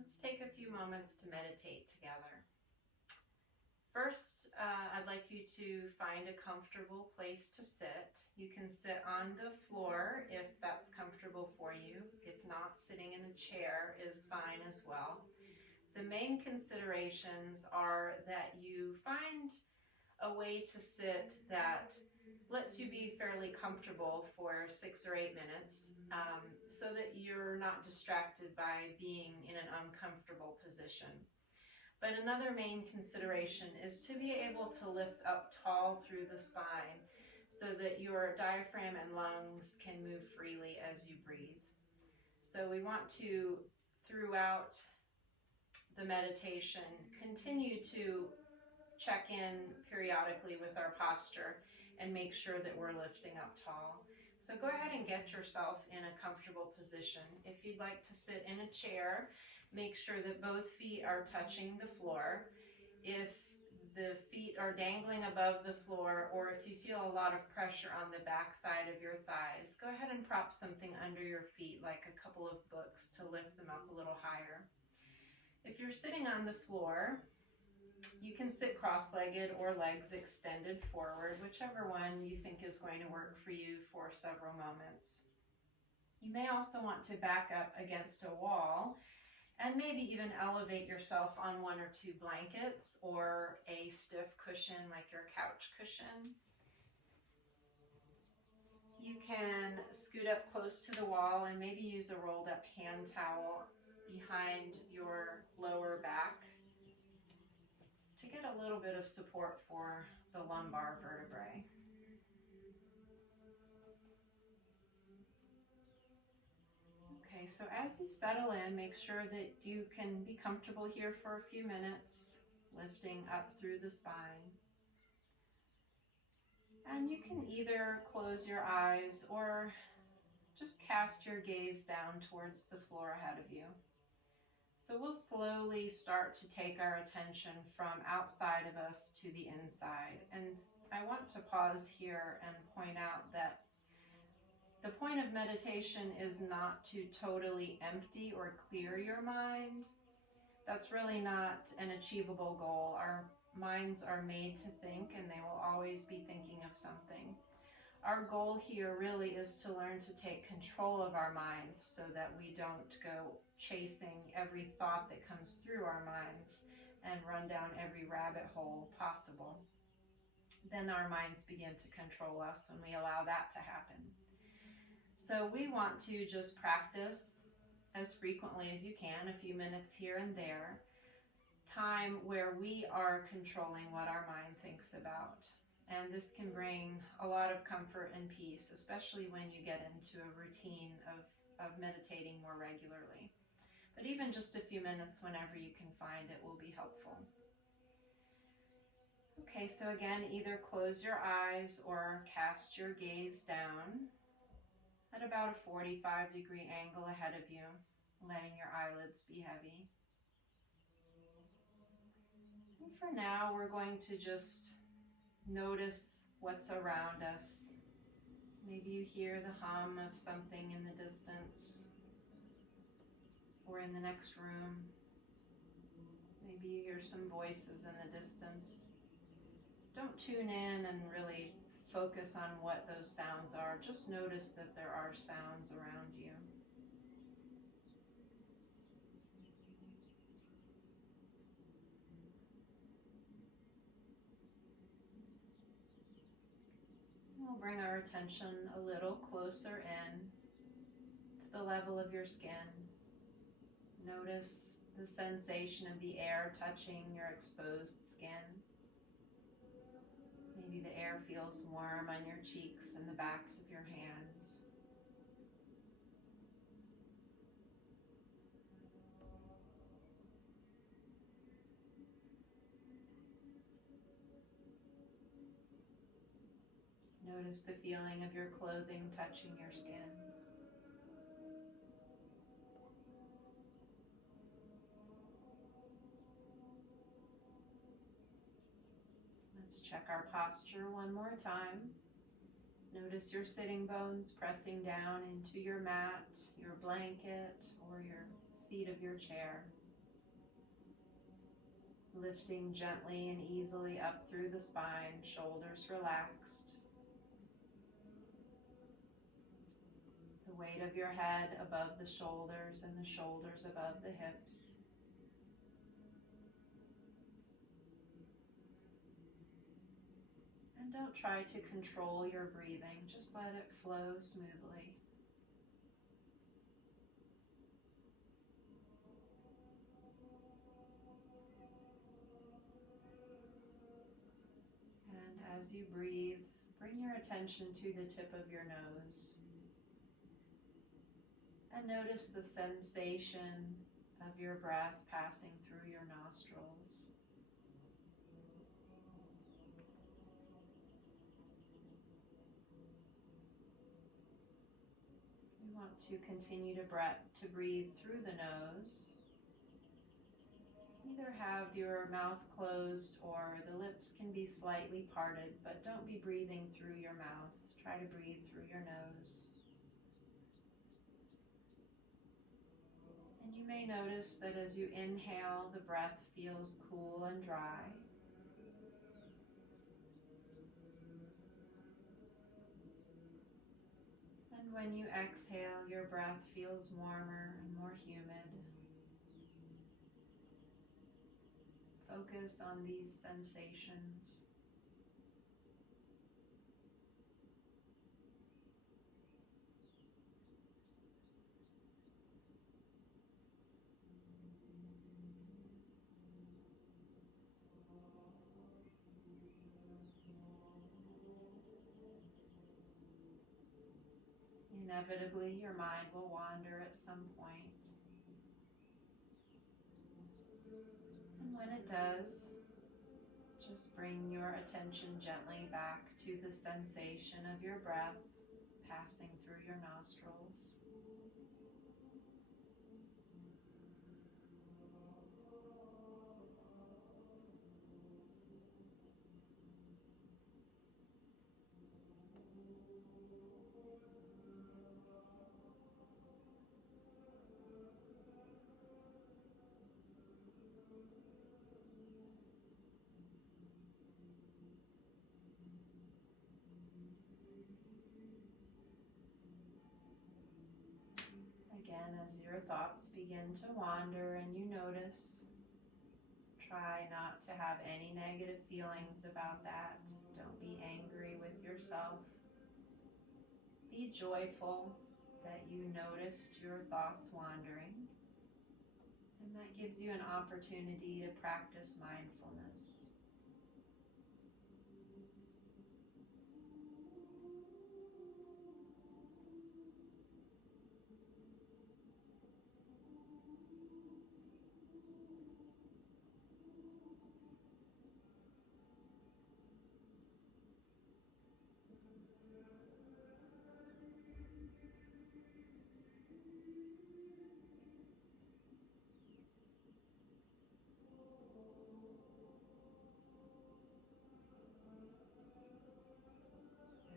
Let's take a few moments to meditate together. First, I'd like you to find a comfortable place to sit. You can sit on the floor if that's comfortable for you. If not, sitting in a chair is fine as well. The main considerations are that you find a way to sit that lets you be fairly comfortable for 6 or 8 minutes so that you're not distracted by being in an uncomfortable position. But another main consideration is to be able to lift up tall through the spine so that your diaphragm and lungs can move freely as you breathe. So we want to, throughout the meditation, continue to check in periodically with our posture and make sure that we're lifting up tall. So go ahead and get yourself in a comfortable position. If you'd like to sit in a chair, make sure that both feet are touching the floor. If the feet are dangling above the floor, or if you feel a lot of pressure on the back side of your thighs, go ahead and prop something under your feet, like a couple of books, to lift them up a little higher. If you're sitting on the floor, you can sit cross-legged or legs extended forward, whichever one you think is going to work for you for several moments. You may also want to back up against a wall and maybe even elevate yourself on 1 or 2 blankets or a stiff cushion like your couch cushion. You can scoot up close to the wall and maybe use a rolled up hand towel behind your lower back to get a little bit of support for the lumbar vertebrae. Okay, so as you settle in, make sure that you can be comfortable here for a few minutes, lifting up through the spine. And you can either close your eyes or just cast your gaze down towards the floor ahead of you. So we'll slowly start to take our attention from outside of us to the inside. And I want to pause here and point out that the point of meditation is not to totally empty or clear your mind. That's really not an achievable goal. Our minds are made to think, and they will always be thinking of something. Our goal here really is to learn to take control of our minds so that we don't go chasing every thought that comes through our minds and run down every rabbit hole possible. Then our minds begin to control us when we allow that to happen. So we want to just practice as frequently as you can, a few minutes here and there, time where we are controlling what our mind thinks about. And this can bring a lot of comfort and peace, especially when you get into a routine of meditating more regularly. But even just a few minutes whenever you can find it will be helpful. Okay, so again, either close your eyes or cast your gaze down at about a 45-degree angle ahead of you, letting your eyelids be heavy. And for now, we're going to just notice what's around us. Maybe you hear the hum of something in the distance or in the next room. Maybe you hear some voices in the distance. Don't tune in and really focus on what those sounds are. Just notice that there are sounds around you. We'll bring our attention a little closer in to the level of your skin. Notice the sensation of the air touching your exposed skin. Maybe the air feels warm on your cheeks and the backs of your hands. Notice the feeling of your clothing touching your skin. Let's check our posture one more time. Notice your sitting bones pressing down into your mat, your blanket, or your seat of your chair. lifting gently and easily up through the spine, shoulders relaxed. The weight of your head above the shoulders and the shoulders above the hips. And don't try to control your breathing, just let it flow smoothly. And as you breathe, bring your attention to the tip of your nose. And notice the sensation of your breath passing through your nostrils. We want to continue to breathe through the nose. Either have your mouth closed or the lips can be slightly parted, but don't be breathing through your mouth. Try to breathe through your nose. And you may notice that as you inhale, the breath feels cool and dry. And when you exhale, your breath feels warmer and more humid. Focus on these sensations. Inevitably, your mind will wander at some point. And when it does, just bring your attention gently back to the sensation of your breath passing through your nostrils. Again, as your thoughts begin to wander and you notice, try not to have any negative feelings about that. Don't be angry with yourself. Be joyful that you noticed your thoughts wandering, and that gives you an opportunity to practice mindfulness.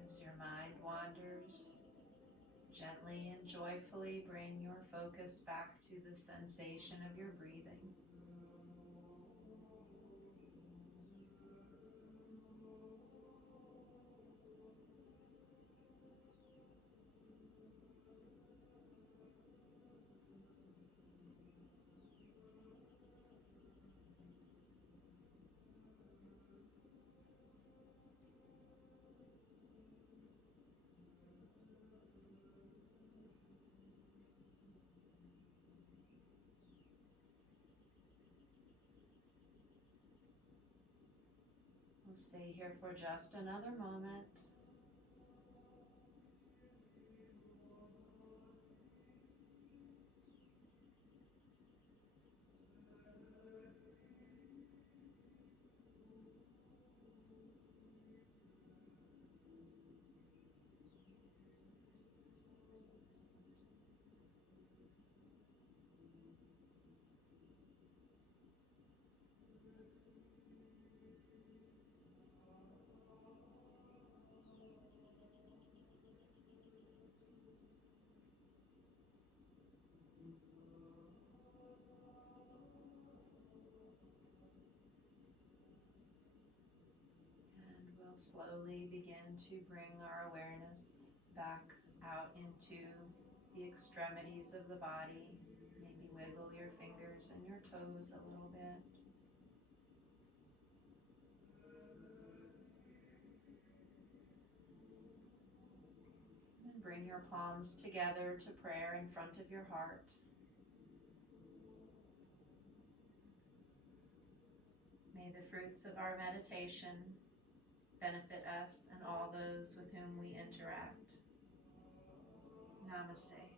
As your mind wanders, gently and joyfully bring your focus back to the sensation of your breathing. We'll stay here for just another moment. Slowly begin to bring our awareness back out into the extremities of the body. Maybe wiggle your fingers and your toes a little bit. And bring your palms together to prayer in front of your heart. May the fruits of our meditation benefit us and all those with whom we interact. Namaste.